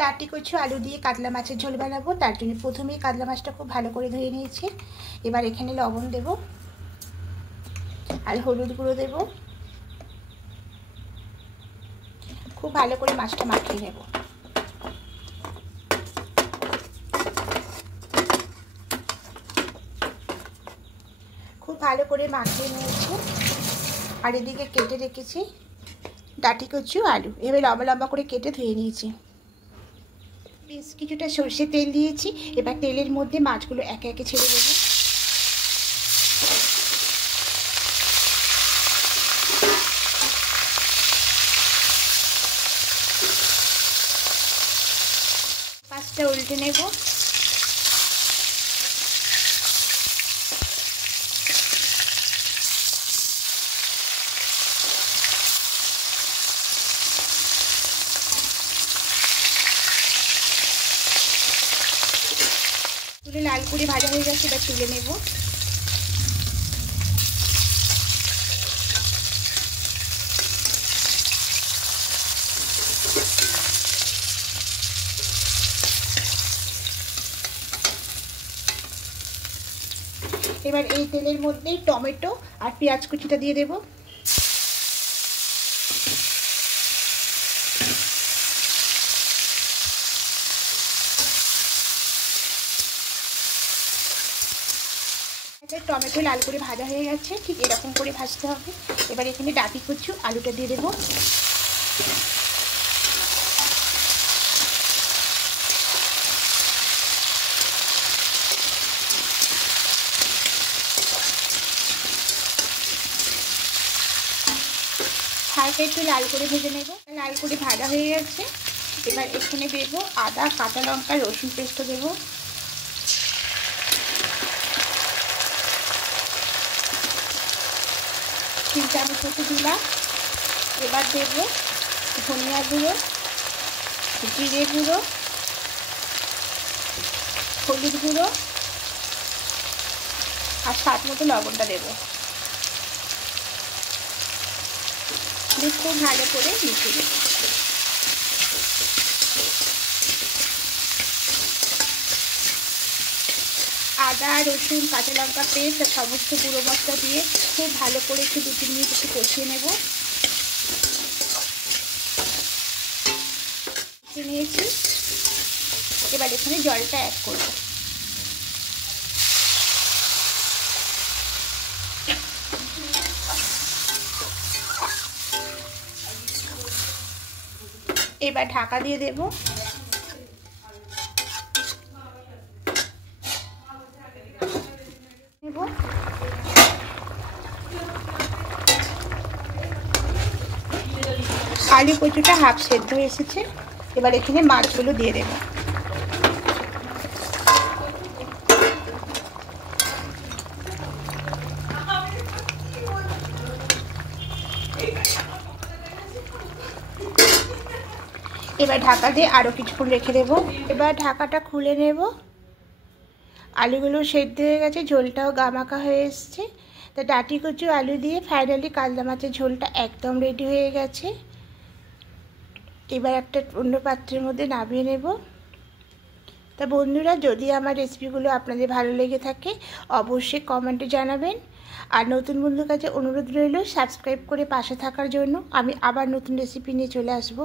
টাটি কচু আলু দিয়ে কাতলা মাছের ঝোল বানাবো। তার জন্য প্রথমেই কাতলা মাছটা খুব ভালো করে ধুয়ে নিয়েছি। এবার এখানে লবণ দেব আর হলুদ গুঁড়ো দেব। খুব ভালো করে মাছটা মাখিয়ে নেব। খুব ভালো করে মাখিয়ে নিয়েছি। আর এদিকে কেটে রেখেছি ডাঁটি কচু আলু, এবার লম্বা লম্বা করে কেটে ধুয়ে নিয়েছি। বেশ কিছুটা সর্ষের তেল দিয়েছি। এবার তেলের মধ্যে মাছগুলো একে একে ছেড়ে দেবো। মাছটা উল্টে নেব। তুলে লাল করে ভাজা হয়ে গেছে, এবার তুলে নেব। এবার এই তেলের মধ্যে টমেটো আর পেঁয়াজ কুচিটা দিয়ে দেব। টমেটো লাল করে ভাজা হয়ে গেছে, ঠিক এরকম করে ভাজতে হবে। এবার এখানে ডাঁটি কচু আলুটা দিয়ে দেবো। হালকা একটু লাল করে ভেজে নেব। লাল করে ভাজা হয়ে গেছে, এবার এখানে দেবো আদা, কাঁচা লঙ্কা, রসুন পেস্ট দেবো। 3 চামচ মতো দিলাম। এবার দেবো ধনিয়া গুঁড়ো, জিরে গুঁড়ো, হলুদ গুঁড়ো আর স্বাদ মতো লবণটা দেবো। খুব ভালো করে মিশিয়ে দেবো। আদা, রসুন, কাঁচা লঙ্কা পেস্ট আর সমস্ত গুঁড়ো মশলা দিয়ে খুব ভালো করে একটু 2-3 মিনিট একটু কষিয়ে নেব। নিয়েছি, এবার এখানে জলটা অ্যাড করব। এবার ঢাকা দিয়ে দেব। আলু কচুটা হাফ সেদ্ধ এসেছে, এবার এখানে মাছগুলো দিয়ে দেব। এবার ঢাকা দিয়ে আরও কিছুক্ষণ রেখে দেব। এবার ঢাকাটা খুলে নেব। আলুগুলো সেদ্ধ হয়ে গেছে, ঝোলটাও গামাখা হয়ে এসছে। তা ডাঁটি কচু আলু দিয়ে ফাইনালি কাতলা মাছের ঝোলটা একদম রেডি হয়ে গেছে। এবার একটা অন্য পাত্রের মধ্যে নামিয়ে নেব। তা বন্ধুরা, যদি আমার রেসিপিগুলো আপনাদের ভালো লেগে থাকে অবশ্যই কমেন্টে জানাবেন। আর নতুন বন্ধুর কাছে অনুরোধ রইল সাবস্ক্রাইব করে পাশে থাকার জন্য। আমি আবার নতুন রেসিপি নিয়ে চলে আসব।